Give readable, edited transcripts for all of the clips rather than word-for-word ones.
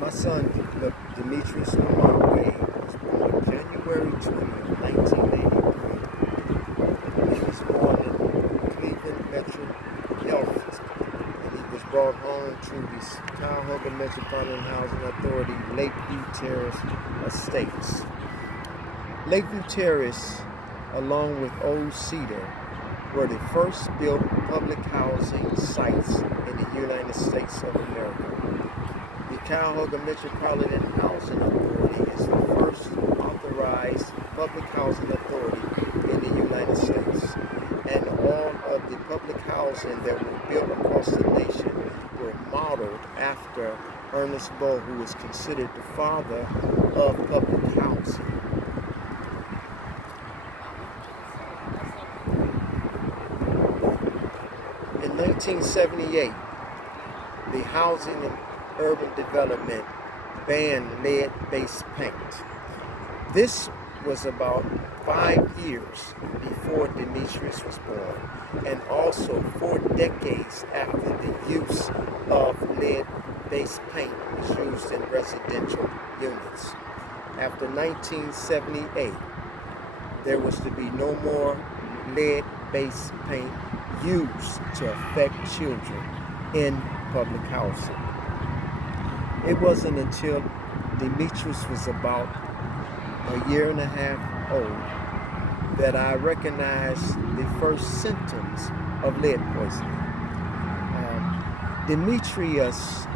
My son, Demetrius Lamar Wade, was born January 20th, 1983. He was born in Cleveland Metro Health, and he was brought home to the Cuyahoga Metropolitan Housing Authority Lakeview Terrace Estates. Lakeview Terrace, along with Old Cedar, were the first built public housing sites in the United States of America. The Cuyahoga Metropolitan Housing Authority is the first authorized public housing authority in the United States, and all of the public housing that were built across the nation were modeled after Ernest Bow, who is considered the father of public housing. In 1978, the Housing and Urban Development banned lead-based paint. This was about 5 years before Demetrius was born, and also 4 decades after the use of lead-based paint was used in residential units. After 1978, there was to be no more lead-based paint used to affect children in public housing. It wasn't until Demetrius was about a year and a half old that I recognized the first symptoms of lead poisoning. Demetrius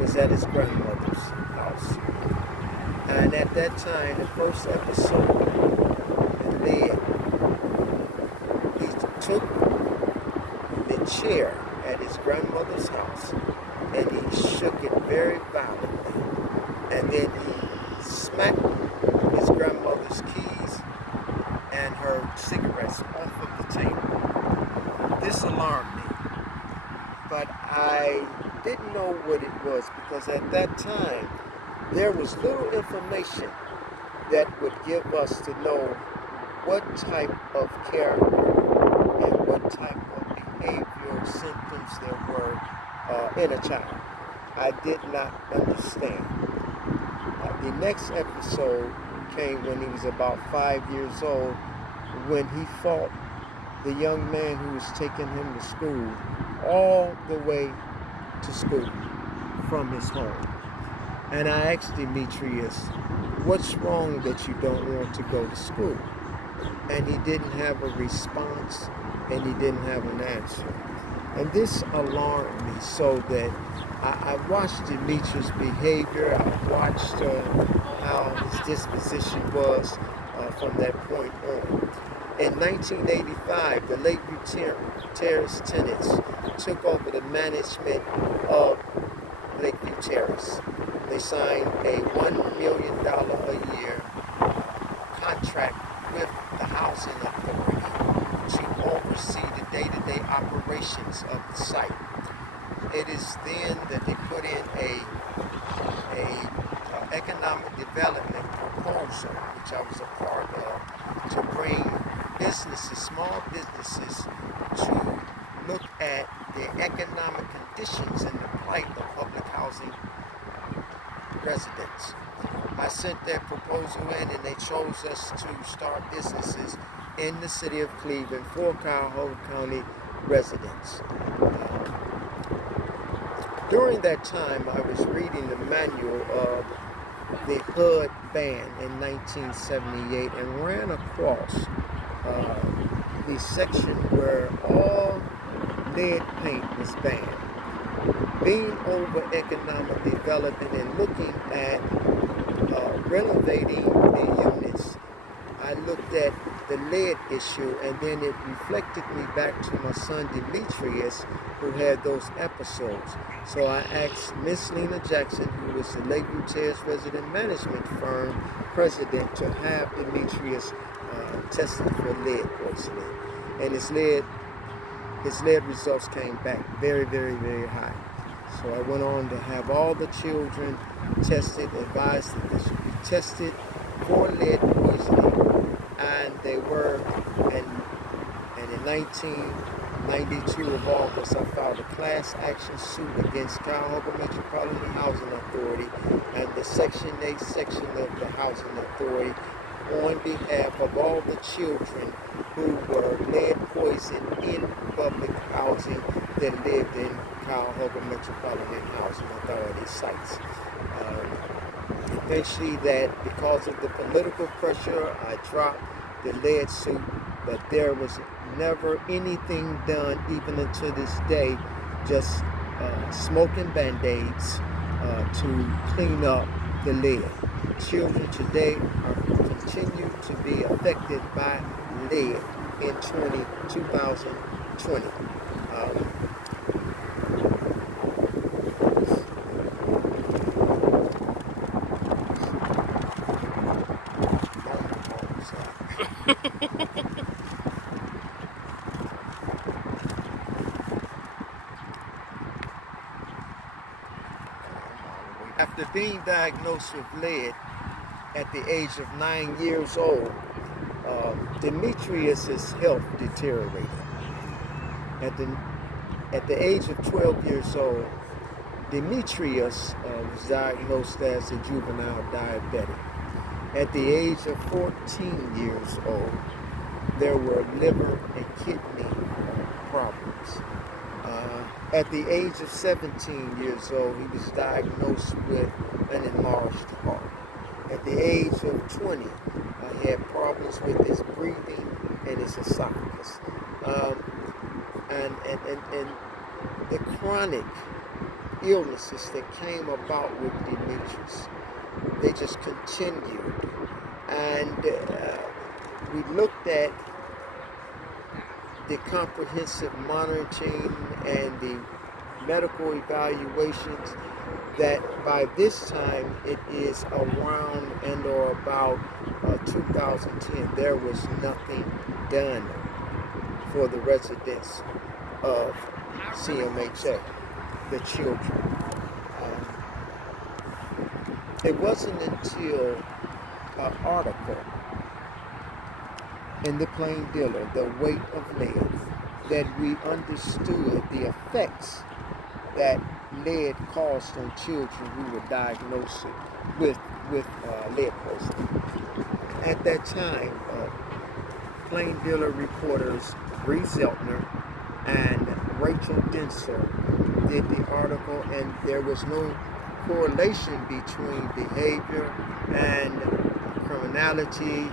was at his grandmother's house, and at that time, the first episode in lead, he took the chair at his grandmother's house and he shook it very violently, and then he smacked his grandmother's keys and her cigarettes off of the table. This alarmed me, but I didn't know what it was, because at that time there was little information that would give us to know what type of character and what type of behavioral symptoms there were in a child. I did not understand. The next episode came when he was about 5 years old, when he fought the young man who was taking him to school all the way to school from his home. And I asked Demetrius, what's wrong that you don't want to go to school? And he didn't have a response, and he didn't have an answer. And this alarmed me so that I watched Demetrius' behavior. I watched how his disposition was from that point on. In 1985, the Lakeview Terrace tenants took over the management of Lakeview Terrace. They signed a $1 million a year contract with the Housing Authority to oversee the day-to-day operations of the site. It is then that they put in a economic development proposal, which I was a part of, to bring businesses, small businesses, to look at the economic conditions and the plight of public housing residents. I sent that proposal in, and they chose us to start businesses in the city of Cleveland for Cuyahoga County residents. During that time, I was reading the manual of the HUD ban in 1978 and ran across the section where all lead paint was banned. Being over economic development and looking at renovating the units, I looked at the lead issue, and then it reflected me back to my son Demetrius, who had those episodes. So I asked Miss Lena Jackson, who was the Lakeview Terrace Resident Management Firm president, to have Demetrius tested for lead poisoning. And his lead results came back very, very, very high. So I went on to have all the children tested, advised that they should be tested for lead poisoning, and they were. And in 92 of August, I filed a class action suit against Cuyahoga Metropolitan Housing Authority and the Section 8 section of the Housing Authority on behalf of all the children who were lead poisoned in public housing that lived in Cuyahoga Metropolitan Housing Authority sites. Eventually, that because of the political pressure, I dropped the lead suit, but there was never anything done, even until this day, just smoking Band-Aids to clean up the lead. Children today are continue to be affected by lead in 2020. After being diagnosed with lead at the age of 9 years old, Demetrius's health deteriorated. At the age of 12 years old, Demetrius was diagnosed as a juvenile diabetic. At the age of 14 years old, there were liver and kidney problems. At the age of 17 years old, he was diagnosed with an enlarged heart. At the age of 20, he had problems with his breathing and his esophagus. And the chronic illnesses that came about with Demetrius, they just continued. And we looked at the comprehensive monitoring and the medical evaluations that by this time it is around and or about 2010, there was nothing done for the residents of CMHA, the children. It wasn't until an article in the Plain Dealer, The Weight of Lead, that we understood the effects that lead caused on children who were diagnosed with lead poisoning. At that time, Plain Dealer reporters Bree Zeltner and Rachel Denser did the article, and there was no correlation between behavior and criminality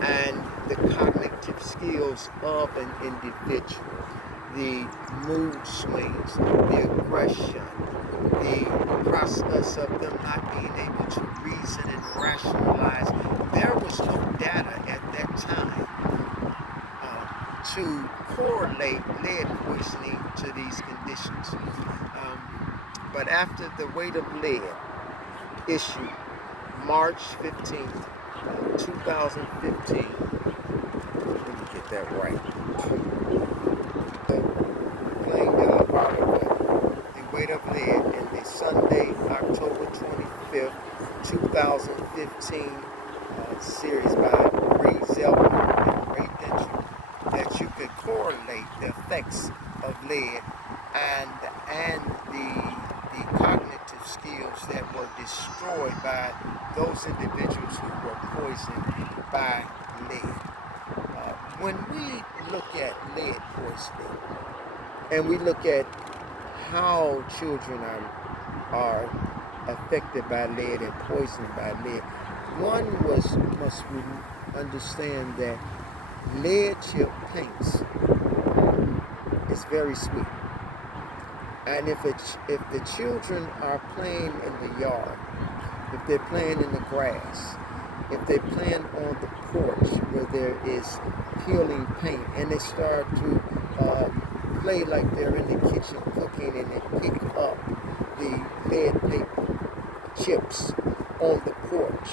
and the cognitive skills of an individual, the mood swings, the aggression, the process of them not being able to reason and rationalize. There was no data at that time to correlate lead poisoning to these conditions. But after the Weight of Lead issued March 15th, 2015, let me get that right. The Plain Dealer article, The Weight of Lead, in the Sunday, October 25th, 2015 series by Bree Zeltner and Ray Dencher, that you could correlate the effects of lead and the cognitive skills that were destroyed by those individuals who were poisoned by lead. When we look at lead poisoning and we look at how children are affected by lead and poisoned by lead, one must understand that lead chip paints is very sweet. And if the children are playing in the yard, if they're playing in the grass, if they're playing on the porch where there is peeling paint, and they start to play like they're in the kitchen cooking, and they pick up the lead paper chips on the porch,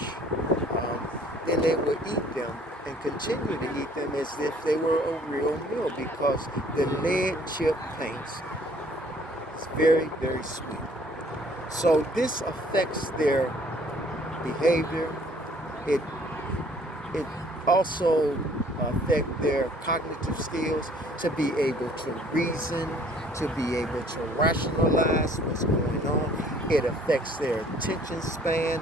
then they will eat them and continue to eat them as if they were a real meal, because the lead chip paints is very, very sweet. So this affects their behavior. It also affect their cognitive skills, to be able to reason, to be able to rationalize what's going on. It affects their attention span.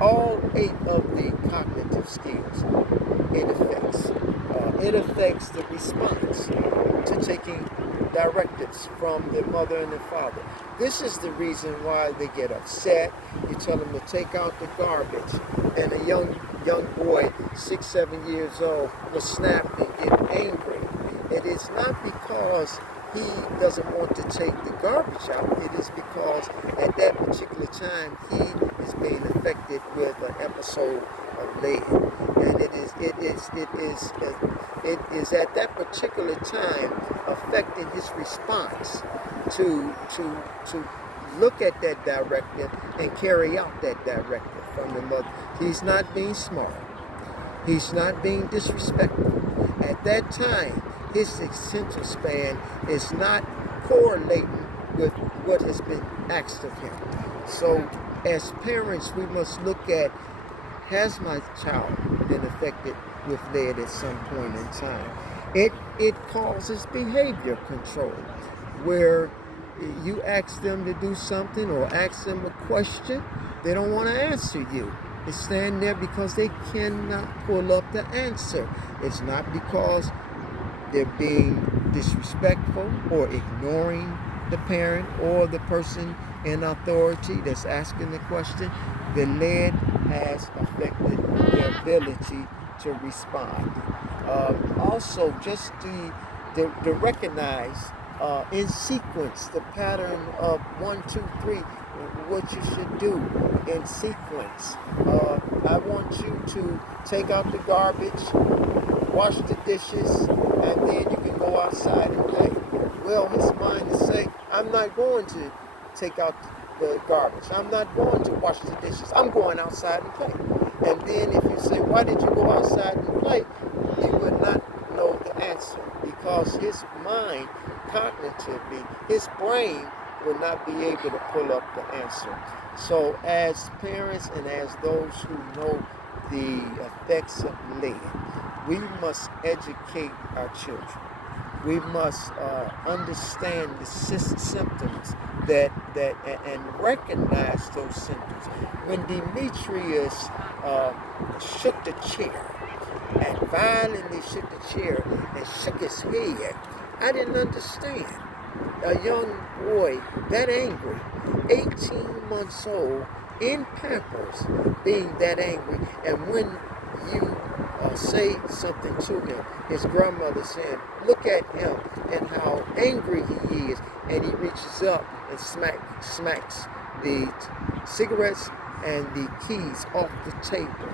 All 8 of the cognitive skills it affects. It affects the response to taking directives from their mother and their father. This is the reason why they get upset. You tell them to take out the garbage, and a young boy, 6, 7 years old, will snap and get angry. It is not because he doesn't want to take the garbage out. It is because at that particular time he is being affected with an episode of lead, and it is at that particular time affecting his response to look at that directive and carry out that directive from the mother. He's not being smart. He's not being disrespectful. At that time, his attention span is not correlating with what has been asked of him. So as parents, we must look at, has my child been affected with lead at some point in time? It causes behavior control, where you ask them to do something or ask them a question, they don't want to answer you. They stand there because they cannot pull up the answer. It's not because they're being disrespectful or ignoring the parent or the person in authority that's asking the question. The lead has affected their ability to respond. Also, just to recognize in sequence the pattern of 1, 2, 3, what you should do in sequence. I want you to take out the garbage, wash the dishes, and then you can go outside and play. Well, his mind is saying, I'm not going to take out the garbage. I'm not going to wash the dishes. I'm going outside and play. And then if you say, why did you go outside and play? He would not know the answer, because his mind, cognitively, his brain will not be able to pull up the answer. So as parents and as those who know the effects of lead, we must educate our children. We must understand the symptoms and recognize those symptoms. When Demetrius shook the chair and violently shook the chair and shook his head, I didn't understand. A young boy that angry, 18 months old, in Pampers, being that angry, and when you say something to him, his grandmother saying, look at him and how angry he is, and he reaches up and smacks the cigarettes and the keys off the table.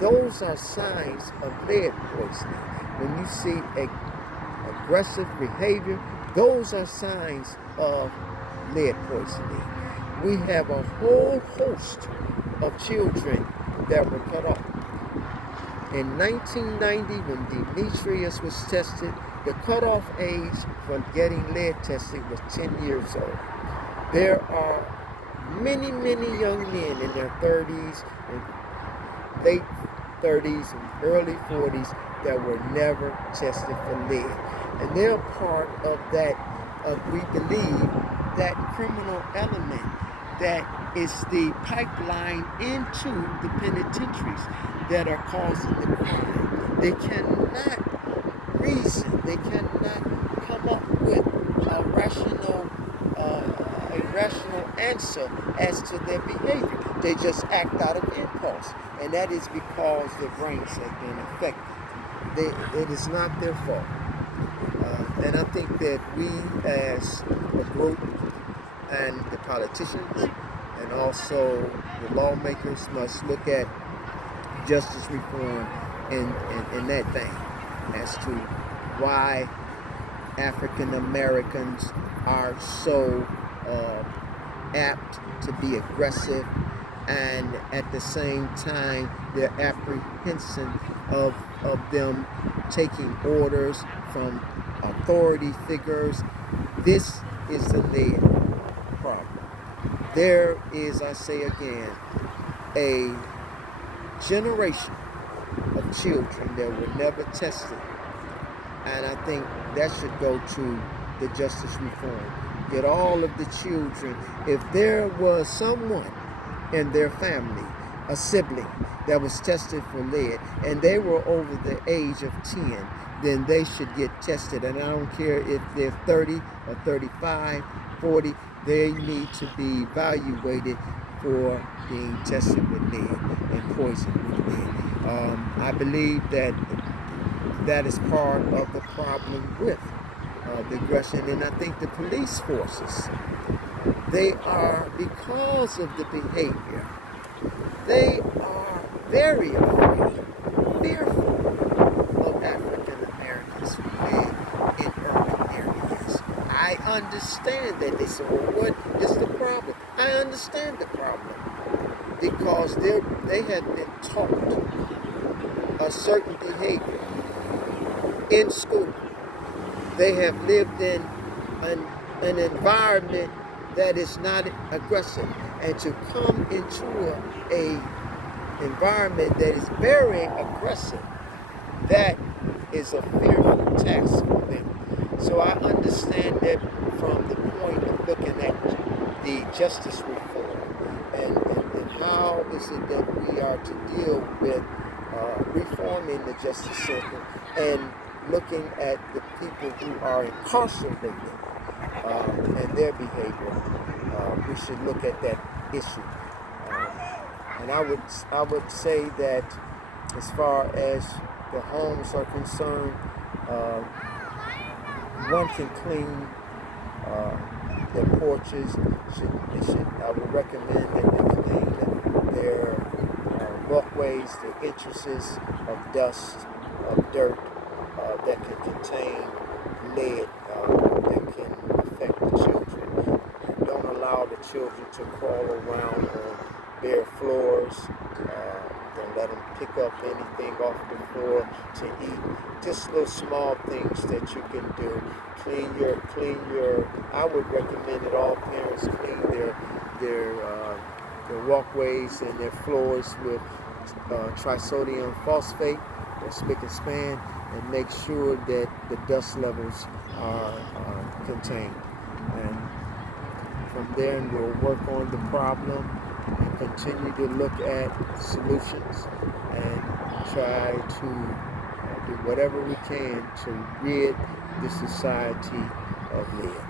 Those are signs of lead poisoning. When you see aggressive behavior, those are signs of lead poisoning. We have a whole host of children that were cut off. In 1990, when Demetrius was tested, the cutoff age for getting lead tested was 10 years old. There are many, many young men in their 30s and late 30s and early 40s that were never tested for lead. And they're part of that, we believe, that criminal element that is the pipeline into the penitentiaries that are causing the crime. They cannot reason. They cannot come up with a rational answer as to their behavior. They just act out of impulse, and that is because their brains have been affected. It is not their fault. And I think that we as a group and the politicians and also the lawmakers must look at justice reform in that thing as to why African Americans are so apt to be aggressive, and at the same time their apprehension of them taking orders from authority figures. This is the lead problem. There is, I say again, a generation of children that were never tested. And I think that should go to the justice reform. Get all of the children. If there was someone in their family, a sibling, that was tested for lead, and they were over the age of 10, then they should get tested. And I don't care if they're 30 or 35, 40, they need to be evaluated for being tested with lead and poisoned with lead. I believe that that is part of the problem with the aggression. And I think the police forces, they are, because of the behavior, they are very afraid, fearful of African Americans who live in urban areas. I understand that. They say, well, what is the problem? I understand the problem because they have been taught a certain behavior in school. They have lived in an environment that is not aggressive, and to come into a environment that is very aggressive, that is a fearful task for them. So I understand that from the point of looking at the justice reform and how is it that we are to deal with reforming the justice system and looking at the people who are incarcerated and their behavior. We should look at that issue. And I would say that as far as the homes are concerned, one can clean their porches. I would recommend that they clean their walkways, the entrances of dust, of dirt that can contain lead that can affect the children. Don't allow the children to crawl around on bare floors. Don't let them pick up anything off the floor to eat. Just little small things that you can do. Clean your. I would recommend that all parents clean their walkways and their floors with trisodium phosphate or spick and span, and make sure that the dust levels are contained. And from there, we'll work on the problem and continue to look at solutions and try to do whatever we can to rid the society of lead.